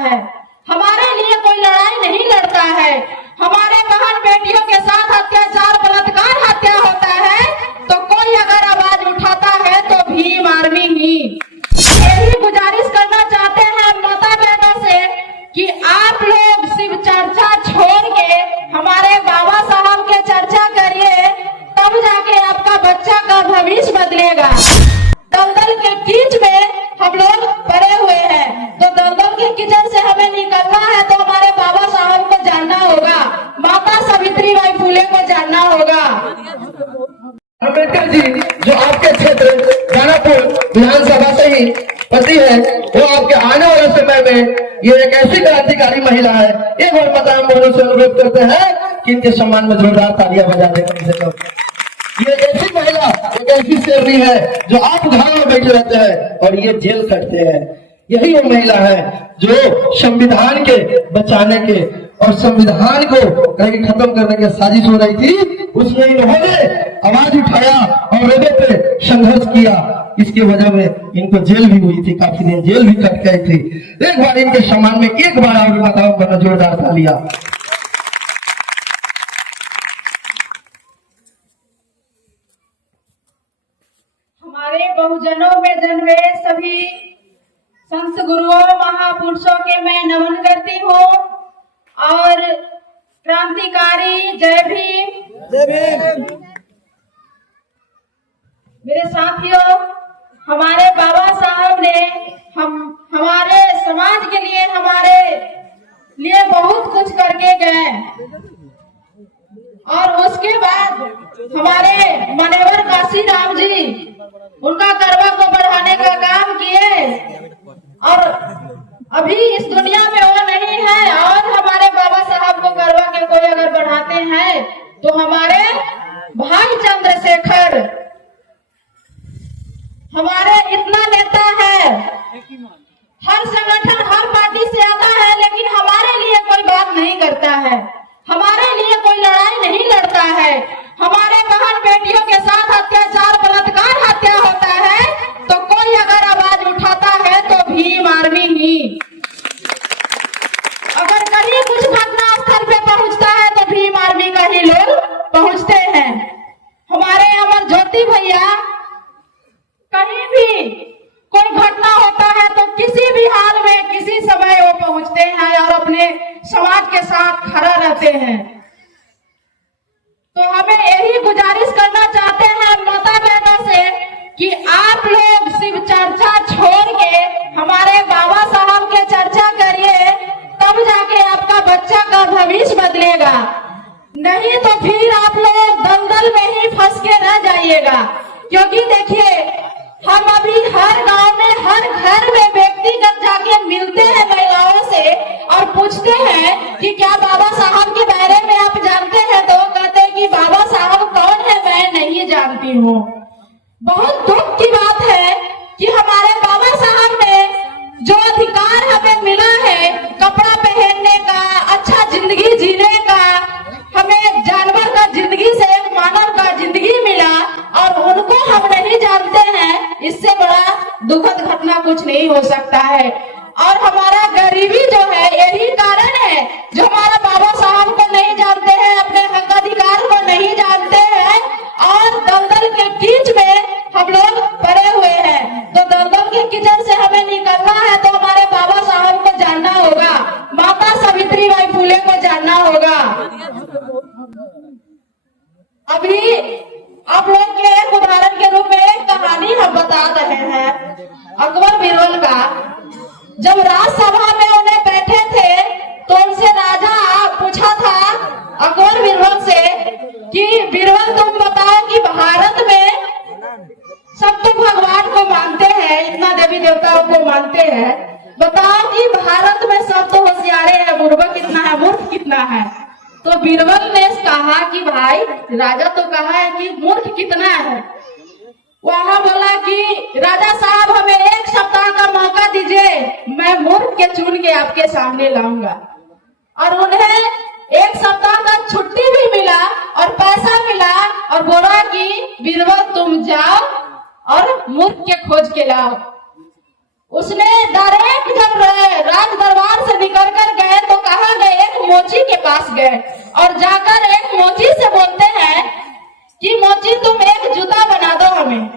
है, हमारे लिए कोई लड़ाई नहीं लड़ता है। हमारे बहन बेटियों के साथ अत्याचार, बलात्कार, हत्या होता है तो कोई अगर आवाज उठाता है तो भीम आर्मी ही। यही गुजारिश करना चाहते हैं माता बहनों से कि आप लोग सिर्फ चर्चा छोड़ के हमारे बाबा साहब के चर्चा करिए, तब जाके आपका बच्चा का भविष्य बदलेगा। दलदल के कीच में हम लोग पड़े हुए हैं, तो दलदल के कीचड़ से हमें निकलना है तो हमारे बाबा साहब को जानना होगा, माता सावित्रीबाई फुले को जानना होगा। अम्बेडकर जी जो आपके क्षेत्र दानापुर विधानसभा से ही पति है, वो आपके आने वाले समय में ये एक ऐसी क्रांतिकारी महिला है। एक बार पता हम लोगों से अनुरोध करते हैं कि इनके सम्मान में जोरदार तालियां बजा दें कम से कम। ये ऐसी महिला, एक ऐसी शेरनी है जो आप घर में बैठे रहते हैं और ये जेल कटते हैं। यही वो महिला है जो संविधान के बचाने के और संविधान को कहीं खत्म करने की साजिश हो रही थी, उसमें इन्होंने आवाज उठाया और लोगों पे संघर्ष किया। इसकी वजह में इनको जेल भी हुई थी, काफी दिन जेल भी कट गई थी। एक बार इनके सम्मान में एक बार आप बताओ करना जोरदार तालियां। हमारे बहुजनों में जन्मे सभी संत गुरुओं, महापुरुषों के मैं नमन करती हूँ और क्रांतिकारी जय भीम। मेरे साथियों, हमारे बाबा साहब ने हमारे समाज के लिए, हमारे लिए बहुत कुछ करके गए और उसके बाद हमारे मान्यवर काशीराम जी उनका करवा को बढ़ाने का काम किए और अभी इस दुनिया में वो नहीं है। और हमारे बाबा साहब को करवा के कोई अगर बढ़ाते हैं तो हमारे भाई चंद्रशेखर, हमारे इतना नेता है, हर संगठन हर पार्टी से आता है, लेकिन हमारे लिए कोई बात नहीं करता है, हमारे लिए कोई लड़ाई नहीं लड़ता है। हमारे बहन बेटियों के साथ अत्याचार, बलात्कार, हत्या होता है तो कोई अगर आवाज उठाता है तो भीम आर्मी ही। अगर कहीं कुछ घटना स्थल पे पहुंचता है तो भीम आर्मी का ही लोग पहुंचते हैं। हमारे अमर ज्योति भैया, कहीं भी कोई घटना होता है तो किसी भी हाल में, किसी समय वो पहुंचते हैं और अपने समाज के साथ खड़ा रहते हैं। तो हमें यही गुजारिश करना चाहते हैं माता बहनों से कि आप लोग सिर्फ चर्चा छोड़ के हमारे बाबा साहब के चर्चा करिए, तब जाके आपका बच्चा का भविष्य बदलेगा। नहीं तो फिर आप लोग दलदल में ही फंस के रह जाइएगा। क्योंकि देखिए, हम अभी हर गांव में, हर घर में व्यक्तिगत जाके मिलते हैं महिलाओं से और पूछते हैं कि क्या बाबा साहब के बारे में आप जानते हैं, तो कहते हैं कि बाबा साहब कौन है, मैं नहीं जानती हूँ। बहुत दुख की बात है कि हमारे बाबा साहब ने जो अधिकार हमें मिला है, कपड़ा पहनने का, अच्छा जिंदगी जीने का, हमें जानवर का जिंदगी से मानव का जिंदगी मिला और उनको हम नहीं जानते हैं, इससे बड़ा दुखद घटना कुछ नहीं हो सकता है। और हमारा गरीबी जो है यही कारण है, जो हमारा बाबा साहब को नहीं जानते हैं, अपने हक अधिकार को नहीं जानते हैं और दलदल के कीच में हम लोग पड़े हुए हैं। तो दलदल के कीचड़ से हमें निकलना है तो हमारे बाबा साहब को जानना होगा, माता सावित्रीबाई फुले को जानना होगा। अभी आप लोग के एक उदाहरण के रूप में एक कहानी हम बता रहे हैं अकबर बीरबल का। जब राजसभा में उन्हें बैठे थे तो उनसे राजा पूछा था अकबर बीरबल से कि बीरबल तुम बताओ कि भारत में सब तो भगवान को मानते हैं, इतना देवी देवताओं को मानते हैं, बताओ कि भारत में सब तो होशियारे हैं, बुर्बक कितना है, मूर्ख कितना है। तो बीरबल ने कहा कि भाई, राजा तो कहा है कि मूर्ख कितना है। वहां बोला कि राजा साहब हमें एक सप्ताह का मौका दीजिए, मैं मूर्ख के चुन के आपके सामने लाऊंगा। और उन्हें एक सप्ताह का छुट्टी भी मिला और पैसा मिला और बोला कि बीरबल तुम जाओ और मूर्ख के खोज के लाओ। उसने डायरेक्ट जब राज दरबार से पास गए और जाकर एक मोची से बोलते हैं कि मोची तुम एक जूता बना दो हमें,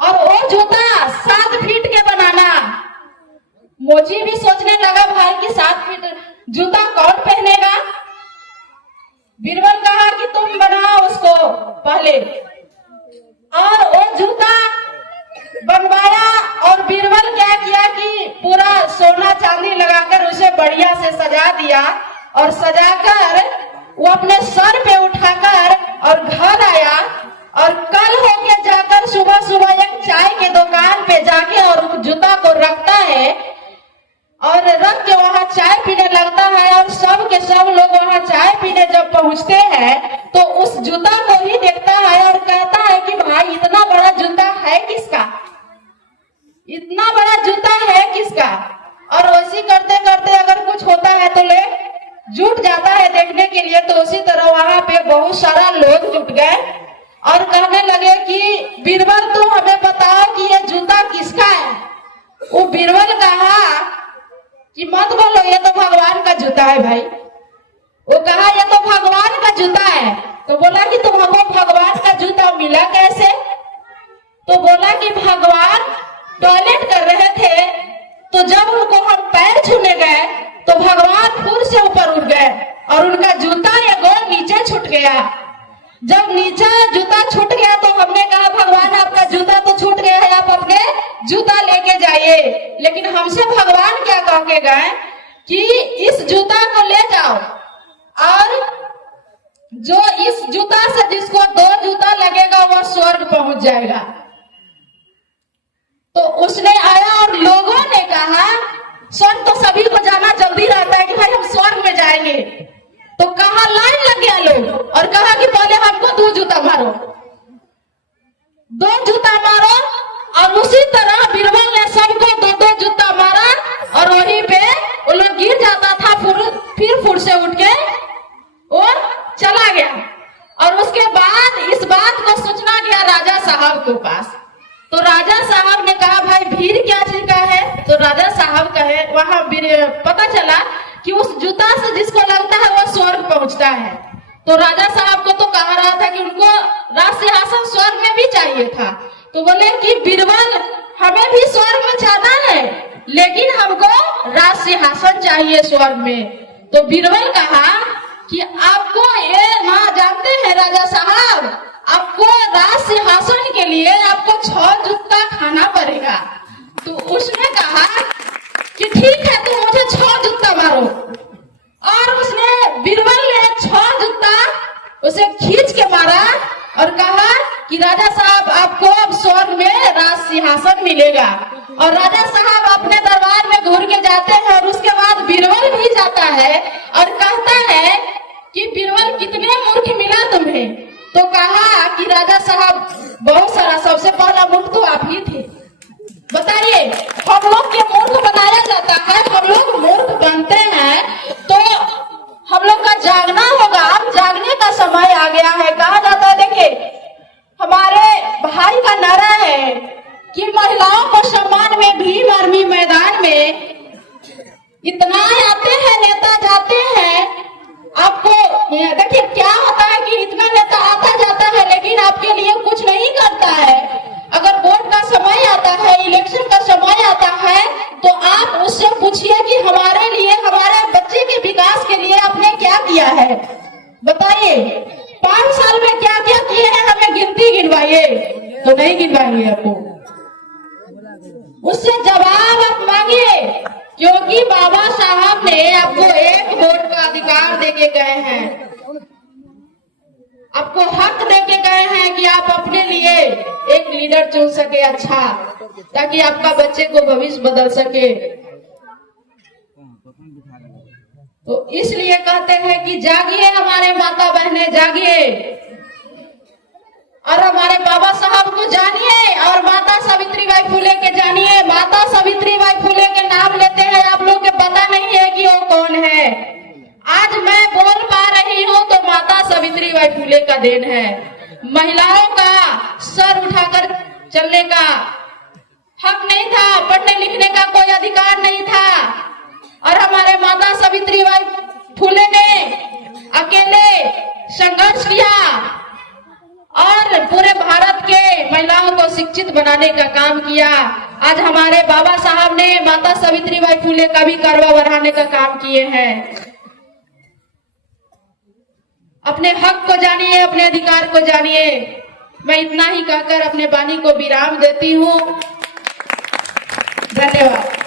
और वो जूता 7 फीट के बनाना। मोची भी सोचने लगा भाई कि 7 फीट जूता कौन पहनेगा। बीरबल कहा कि तुम बनाओ उसको पहले, और वो जूता बनवाया। और बीरबल क्या किया कि पूरा सोना चांदी लगाकर उसे बढ़िया से सजा दिया, और सजाकर वो अपने सर पे उठाकर और घर आया। और कल होके जाकर सुबह सुबह एक चाय के दुकान पे जाके और उस जूता को रखता है, और रख के वहाँ चाय पीने लगता है। और सब के सब लोग वहाँ चाय पीने जब पहुँचते हैं तो उस जूता को ही देखता है और कहता है कि भाई इतना बड़ा जूता है किसका, इतना बड़ा जूता है किसका। और वैसी करते करते अगर कुछ होता है तो ले जुट जाता है देखने के लिए। तो उसी तरह वहाँ पे बहुत सारा लोग जुट गए और कहने लगे कि बीरबल तुम हमें बताओ कि ये जूता किसका है। वो बीरबल कहा कि मत बोलो, ये तो भगवान का जूता है भाई। वो कहा ये तो भगवान का जूता है। तो बोला कि तुमको भगवान का जूता मिला कैसे। तो बोला कि भगवान टॉयलेट कर रहे थे, तो जब उनको हम पैर छूने गए तो भगवान फूल से ऊपर उठ गए और उनका जूता या गोड़ नीचे छूट गया। जब नीचे जूता छूट गया तो हमने कहा भगवान आपका जूता तो छूट गया है, आप अपने जूता लेके जाइए। लेकिन हमसे भगवान क्या कह के गए कि इस जूता को ले जाओ, और जो इस जूता से जिसको 2 जूता लगेगा वह स्वर्ग पहुंच जाएगा। तो उसने आया और लोगों ने कहा स्वर्ग तो सभी को जाना जल्दी रहता है कि भाई हम स्वर्ग में जाएंगे। तो कहा लाइन लग गया लोग और कहा कि पहले हमको 2 जूता मारो, 2 जूता मारो। और उसी तरह बीरबल ने सबको 2-2 जूता मारा और वहीं पे वो लोग गिर जाता था, फिर फुर से उठ के वो चला गया। और उसके बाद इस बात को सूचना गया राजा साहब के पास। तो राजा साहब ने कहा भाई भीड़ क्या चीज का है। तो राजा साहब कहे वहां पता चला कि उस जूता से जिसको लगता है वह स्वर्ग पहुंचता है। तो राजा साहब को तो कहा रहा था कि उनको राज सिंहासन स्वर्ग में भी चाहिए था। तो बोले कि बीरबल हमें भी स्वर्ग में जाना है, लेकिन हमको राज सिंहासन चाहिए स्वर्ग में। तो बीरबल कहा कि आपको ये ना जानते हैं राजा साहब, आपको राज सिंहासन के लिए आपको 6 जूता खाना पड़ेगा। तो उसने कहा कि ठीक है तुम मुझे 6 जूता मारो। और उसने बीरबल ने 6 जूता उसे खींच के मारा और कहा कि राजा साहब आपको अब स्वर्ग में राज सिंहासन मिलेगा। और राजा साहब अपने दरबार में घूर के जाते हैं और उसके बाद बीरबल भी जाता है और कहता है कि बीरबल कितने मूर्ख मिला तुम्हें। तो कहा कि राजा साहब बहुत सारा, सबसे पहला मूर्ख तो आप ही थे। बताइए हम लोग के मूर्ख बनाया जाता है, हम लोग मूर्ख बनते हैं तो हम लोग का जागना होगा। अब जागने का समय आ गया है। कहा जाता है देखिए हमारे भाई का नारा है कि महिलाओं को सम्मान में भीम आर्मी मैदान में इतना आते हैं नेता जाते हैं। आपको देखिए क्या होता है कि इतना नेता आता जाता है लेकिन आपके लिए कुछ नहीं करता है। अगर वोट का समय आता है, इलेक्शन का समय आता है तो आप उससे पूछिए कि हमारे लिए, हमारे बच्चे के विकास के लिए आपने क्या किया है। बताइए 5 साल में क्या क्या किए हैं, हमें गिनती गिनवाइए। तो नहीं गिनवाएंगे आपको, उससे जवाब आप मांगिए, क्योंकि बाबा साहब ने आपको 1 वोट का अधिकार देके गए हैं, आपको हक देके गए हैं कि आप अपने लिए एक लीडर चुन सके अच्छा, ताकि आपका बच्चे को भविष्य बदल सके। तो इसलिए कहते हैं कि जागिए हमारे माता बहनें, जागिए और हमारे बाबा साहब को जानिए और माता सावित्रीबाई फुले के जानिए। माता सावित्रीबाई फुले के नाम लेते हैं, आप लोग के पता नहीं है कि वो कौन है। आज मैं बोल पा रही हूँ तो माता सावित्रीबाई फुले का देन है। महिलाओं का सर उठाकर चलने का हक नहीं था, पढ़ने लिखने का कोई अधिकार नहीं था, और हमारे माता सावित्रीबाई फुले ने अकेले संघर्ष किया और पूरे भारत के महिलाओं को शिक्षित बनाने का काम किया। आज हमारे बाबा साहब ने माता सावित्रीबाई फुले का भी कारवा बढ़ाने का काम किए हैं। अपने हक को जानिए, अपने अधिकार को जानिए। मैं इतना ही कहकर अपने वाणी को विराम देती हूँ। धन्यवाद।